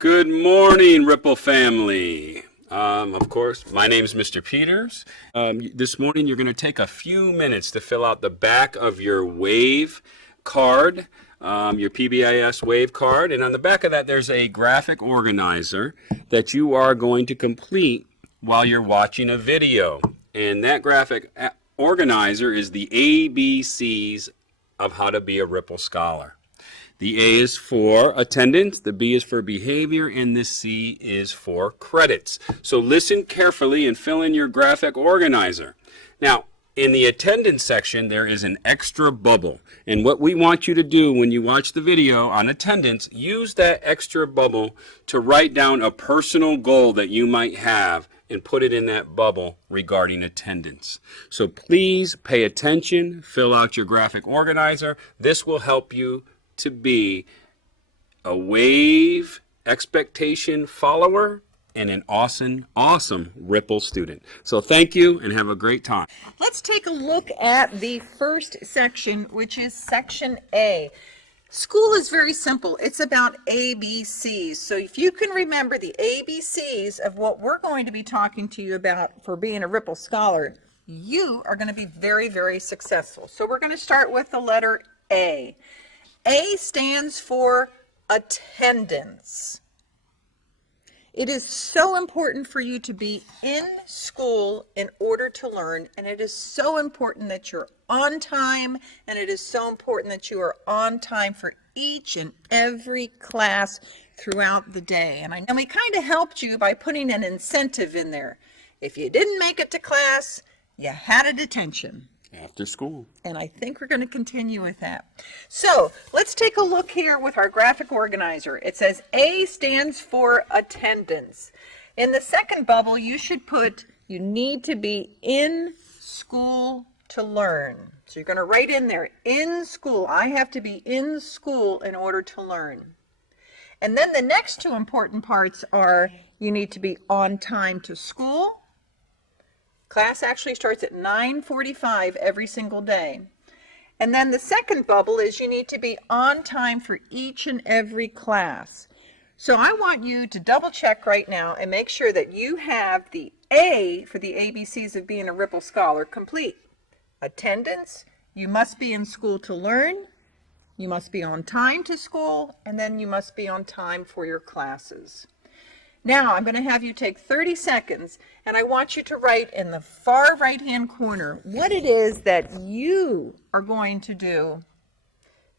Good morning, Ripple family. Of course, my name is Mr. Peters. This morning, you're going to take a few minutes to fill out the back of your wave card, your PBIS wave card. And on the back of that, there's a graphic organizer that you are going to complete while you're watching a video. And that graphic organizer is the ABCs of how to be a Ripple Scholar. The A is for attendance, the B is for behavior, and the C is for credits. So listen carefully and fill in your graphic organizer. Now, in the attendance section, there is an extra bubble. And what we want you to do when you watch the video on attendance, use that extra bubble to write down a personal goal that you might have and put it in that bubble regarding attendance. So please pay attention, fill out your graphic organizer. This will help you to be a wave expectation follower and an awesome Ripple student. So thank you and have a great time. Let's take a look at the first section, which is section A. School is very simple. It's about ABCs. So if you can remember the ABCs of what we're going to be talking to you about for being a Ripple Scholar, you are going to be very, very successful. So we're going to start with the letter A. A stands for attendance. It is so important for you to be in school in order to learn, and it is so important that you're on time, and it is so important that you are on time for each and every class throughout the day. And we kind of helped you by putting an incentive in there. If you didn't make it to class, you had a detention. After school. And I think we're going to continue with that. So let's take a look here with our graphic organizer. It says A stands for attendance. In the second bubble, you should put, you need to be in school to learn. So you're going to write in there, in school. I have to be in school in order to learn. And then the next two important parts are, you need to be on time to school. Class actually starts at 9:45 every single day. And then the second bubble is you need to be on time for each and every class. So I want you to double check right now and make sure that you have the A for the ABCs of being a Ripple Scholar complete. Attendance, you must be in school to learn, you must be on time to school, and then you must be on time for your classes. Now, I'm going to have you take 30 seconds, and I want you to write in the far right-hand corner what it is that you are going to do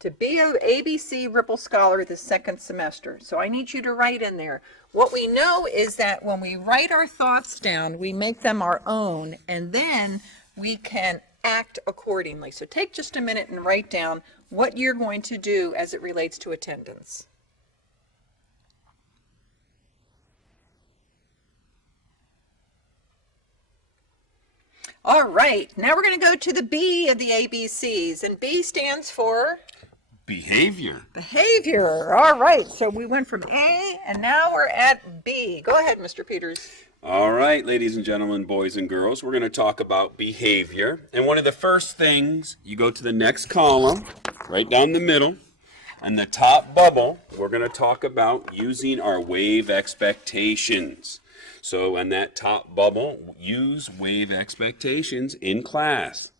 to be an ABC Ripple Scholar this second semester. So I need you to write in there. What we know is that when we write our thoughts down, we make them our own, and then we can act accordingly. So take just a minute and write down what you're going to do as it relates to attendance. All right, now we're going to go to the B of the ABCs, and B stands for? Behavior. Behavior. All right, so we went from A, and now we're at B. Go ahead, Mr. Peters. All right, ladies and gentlemen, boys and girls, we're going to talk about behavior. And one of the first things, you go to the next column, right down the middle, and the top bubble, we're going to talk about using our wave expectations. So in that top bubble, use wave expectations in class.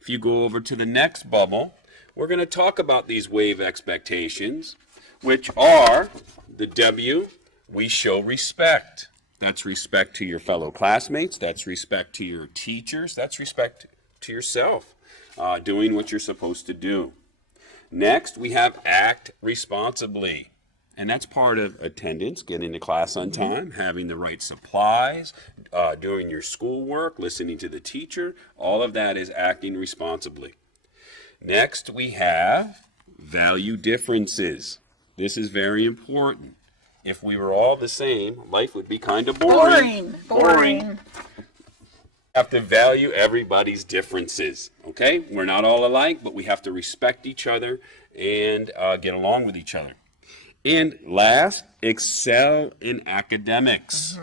If you go over to the next bubble, we're going to talk about these wave expectations, which are the W, we show respect. That's respect to your fellow classmates. That's respect to your teachers. That's respect to yourself, doing what you're supposed to do. Next, we have act responsibly. And that's part of attendance, getting to class on time, having the right supplies, doing your schoolwork, listening to the teacher. All of that is acting responsibly. Next, we have value differences. This is very important. If we were all the same, life would be kind of boring. Boring. Have to value everybody's differences, okay? We're not all alike, but we have to respect each other and get along with each other. And last, excel in academics.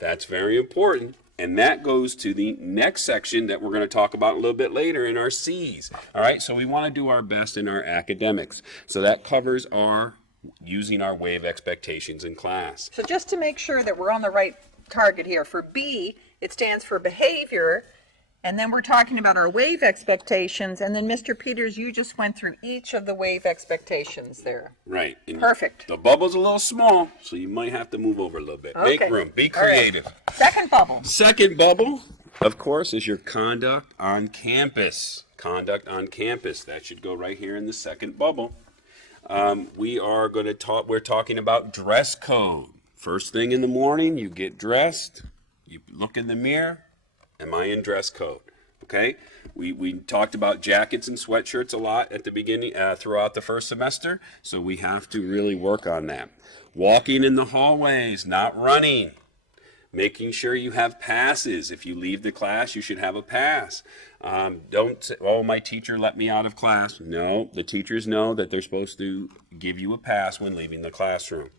That's very important. And that goes to the next section that we're going to talk about a little bit later in our C's. All right, so we want to do our best in our academics. So that covers our using our wave expectations in class. So just to make sure that we're on the right target here, for B, it stands for behavior, and then we're talking about our wave expectations, and then Mr. Peters, you just went through each of the wave expectations there. Right. And Perfect. the bubble's a little small, so you might have to move over a little bit. Okay. Make room. Be All right. creative. Second bubble. Second bubble, of course, is your conduct on campus. Conduct on campus. That should go right here in the second bubble. We're talking about dress code. First thing in the morning, you get dressed, you look in the mirror, am I in dress code? Okay, we talked about jackets and sweatshirts a lot at the beginning, throughout the first semester, so we have to really work on that. Walking in the hallways, not running. Making sure you have passes. If you leave the class, you should have a pass. Don't say, oh, my teacher let me out of class. No, the teachers know that they're supposed to give you a pass when leaving the classroom.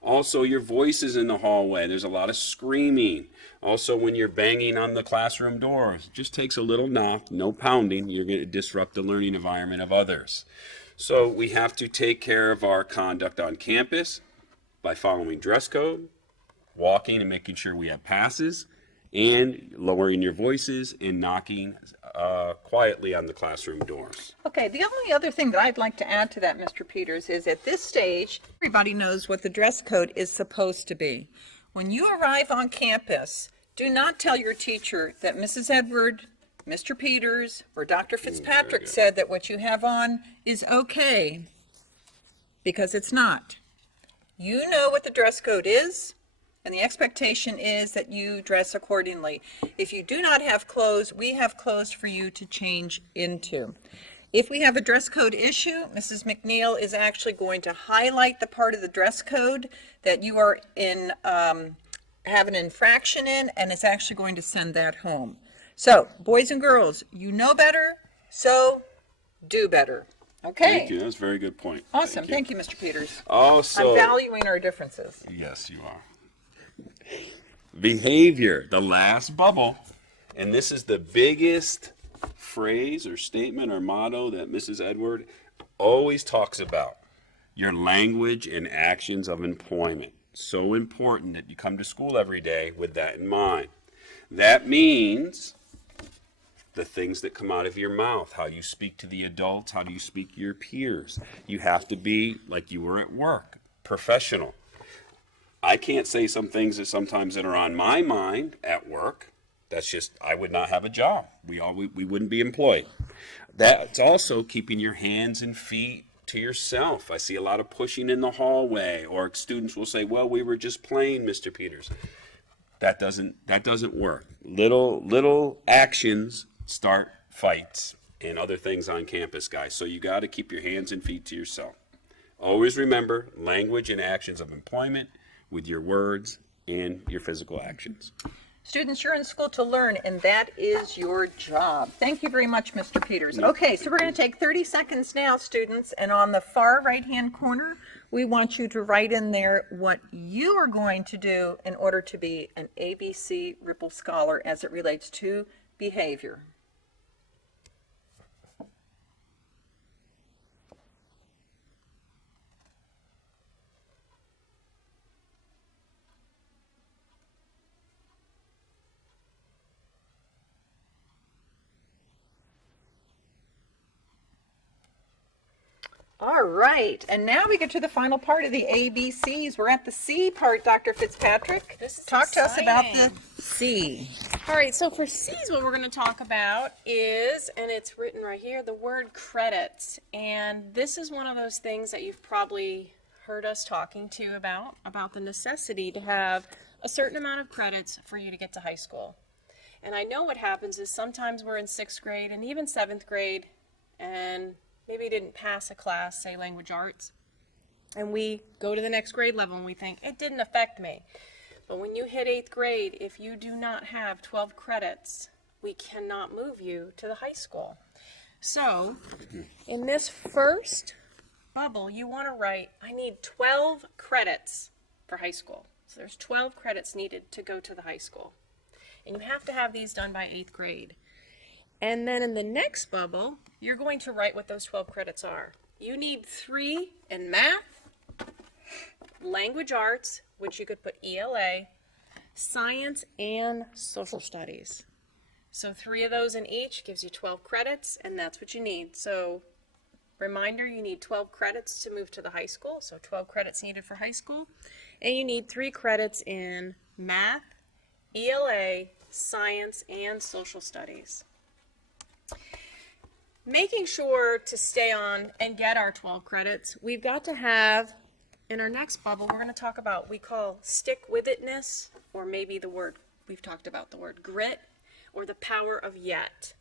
Also, your voice is in the hallway. There's a lot of screaming. Also, when you're banging on the classroom doors, it just takes a little knock, no pounding. You're going to disrupt the learning environment of others. So we have to take care of our conduct on campus by following dress code, walking and making sure we have passes, and lowering your voices and knocking quietly on the classroom doors. Okay, the only other thing that I'd like to add to that, Mr. Peters, is at this stage, everybody knows what the dress code is supposed to be. When you arrive on campus, do not tell your teacher that Mrs. Edward, Mr. Peters, or Dr. Fitzpatrick said that what you have on is okay, because it's not. You know what the dress code is, and the expectation is that you dress accordingly. If you do not have clothes, we have clothes for you to change into. If we have a dress code issue, Mrs. McNeil is actually going to highlight the part of the dress code that you are in, have an infraction in, and it's actually going to send that home. So, boys and girls, you know better, so do better. Okay. Thank you. That's a very good point. Awesome. Thank you, Mr. Peters. Also, I'm valuing our differences. yes, you are. Behavior, the last bubble, and this is the biggest phrase or statement or motto that Mrs. Edward always talks about. Your language and actions of employment. So important that you come to school every day with that in mind. That means the things that come out of your mouth, how you speak to the adults, how do you speak to your peers. You have to be like you were at work, professional. I can't say some things that sometimes that are on my mind at work. That's just, I would not have a job. We wouldn't be employed. That's also keeping your hands and feet to yourself. I see a lot of pushing in the hallway, or students will say, well, we were just playing, Mr. Peters. That doesn't work. Little actions start fights and other things on campus, guys. So you got to keep your hands and feet to yourself. Always remember language and actions of employment with your words and your physical actions. Students, you're in school to learn, and that is your job. Thank you very much, Mr. Peters. Okay, so we're going to take 30 seconds now, students, and on the far right-hand corner, we want you to write in there what you are going to do in order to be an ABC Ripple Scholar as it relates to behavior. All right, and now we get to the final part of the ABCs. We're at the C part, Dr. Fitzpatrick. Talk to us about the C. All right, so for C's, what we're going to talk about is, and it's written right here, the word credits. And this is one of those things that you've probably heard us talking to about the necessity to have a certain amount of credits for you to get to high school. And I know what happens is sometimes we're in 6th grade and even 7th grade, and maybe didn't pass a class, say language arts, and we go to the next grade level and we think, it didn't affect me. But when you hit 8th grade, if you do not have 12 credits, we cannot move you to the high school. So, in this first bubble, you want to write, I need 12 credits for high school. So there's 12 credits needed to go to the high school. And you have to have these done by 8th grade. And then in the next bubble, you're going to write what those 12 credits are. You need 3 in math, language arts, which you could put ELA, science, and social studies. So 3 of those in each gives you 12 credits, and that's what you need. So reminder, you need 12 credits to move to the high school, so 12 credits needed for high school. And you need 3 credits in math, ELA, science, and social studies. Making sure to stay on and get our 12 credits, we've got to have, in our next bubble, we're going to talk about, we call stick-with-itness, or maybe the word, we've talked about the word grit, or the power of yet.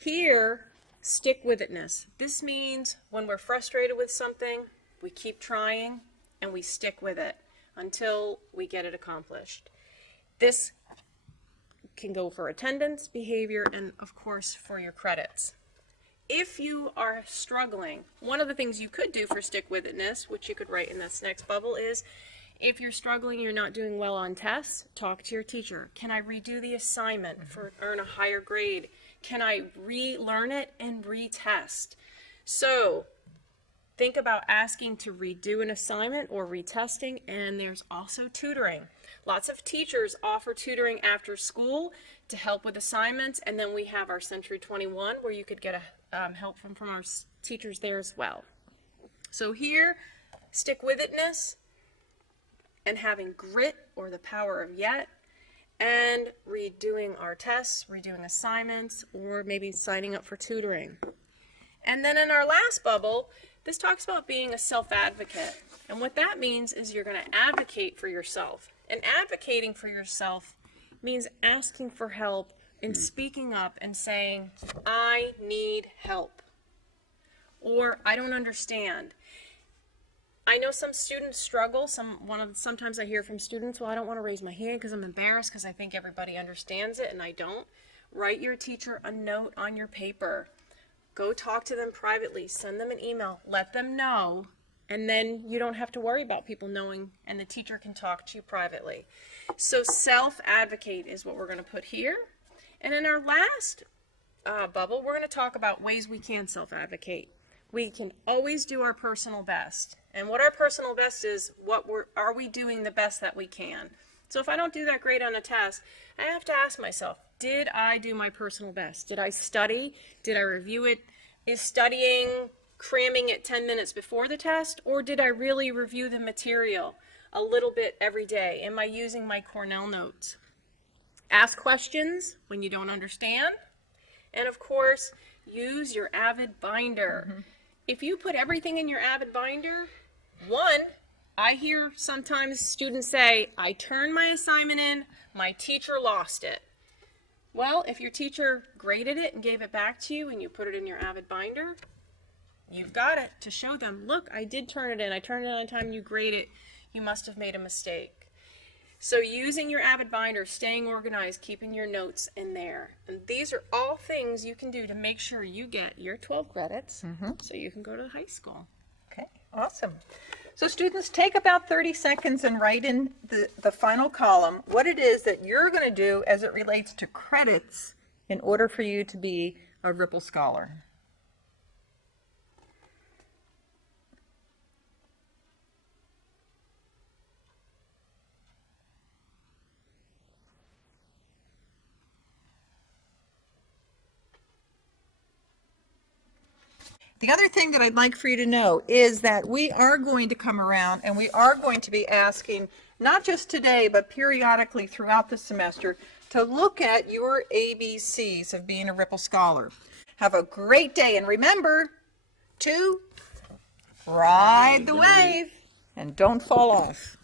Here, stick-with-itness. This means when we're frustrated with something, we keep trying and we stick with it until we get it accomplished. This can go for attendance, behavior, and of course for your credits. If you are struggling, one of the things you could do for stick-with-itness, which you could write in this next bubble, is if you're struggling, you're not doing well on tests, talk to your teacher. Can I redo the assignment for earn a higher grade? Can I relearn it and retest? So think about asking to redo an assignment or retesting, and there's also tutoring. Lots of teachers offer tutoring after school to help with assignments, and then we have our Century 21 where you could get help from our teachers there as well. So here, stick-with-itness and having grit, or the power of yet, and redoing our tests, redoing assignments, or maybe signing up for tutoring. And then in our last bubble, this talks about being a self-advocate. And what that means is you're going to advocate for yourself. And advocating for yourself means asking for help and speaking up and saying, I need help, or I don't understand. I know some students struggle. Sometimes I hear from students, well, I don't want to raise my hand because I'm embarrassed because I think everybody understands it and I don't. Write your teacher a note on your paper. Go talk to them privately. Send them an email. Let them know. And then you don't have to worry about people knowing, and the teacher can talk to you privately. So self-advocate is what we're going to put here. And in our last bubble, we're going to talk about ways we can self-advocate. We can always do our personal best. And what our personal best is, are we doing the best that we can? So if I don't do that great on a test, I have to ask myself, did I do my personal best? Did I study? Did I review it? Is studying, cramming it 10 minutes before the test? Or did I really review the material a little bit every day? Am I using my Cornell notes? Ask questions when you don't understand. And of course, use your Avid binder. If you put everything in your Avid binder, I hear sometimes students say, I turned my assignment in, my teacher lost it. Well, if your teacher graded it and gave it back to you and you put it in your Avid binder, you've got it to show them, look, I did turn it in. I turned it on time, you grade it. You must have made a mistake. So using your Avid binder, staying organized, keeping your notes in there. And these are all things you can do to make sure you get your 12 credits so you can go to high school. Okay, awesome. So students, take about 30 seconds and write in the final column what it is that you're going to do as it relates to credits in order for you to be a Ripple Scholar. The other thing that I'd like for you to know is that we are going to come around and we are going to be asking, not just today, but periodically throughout the semester, to look at your ABCs of being a Ripple Scholar. Have a great day, and remember to ride the wave and don't fall off.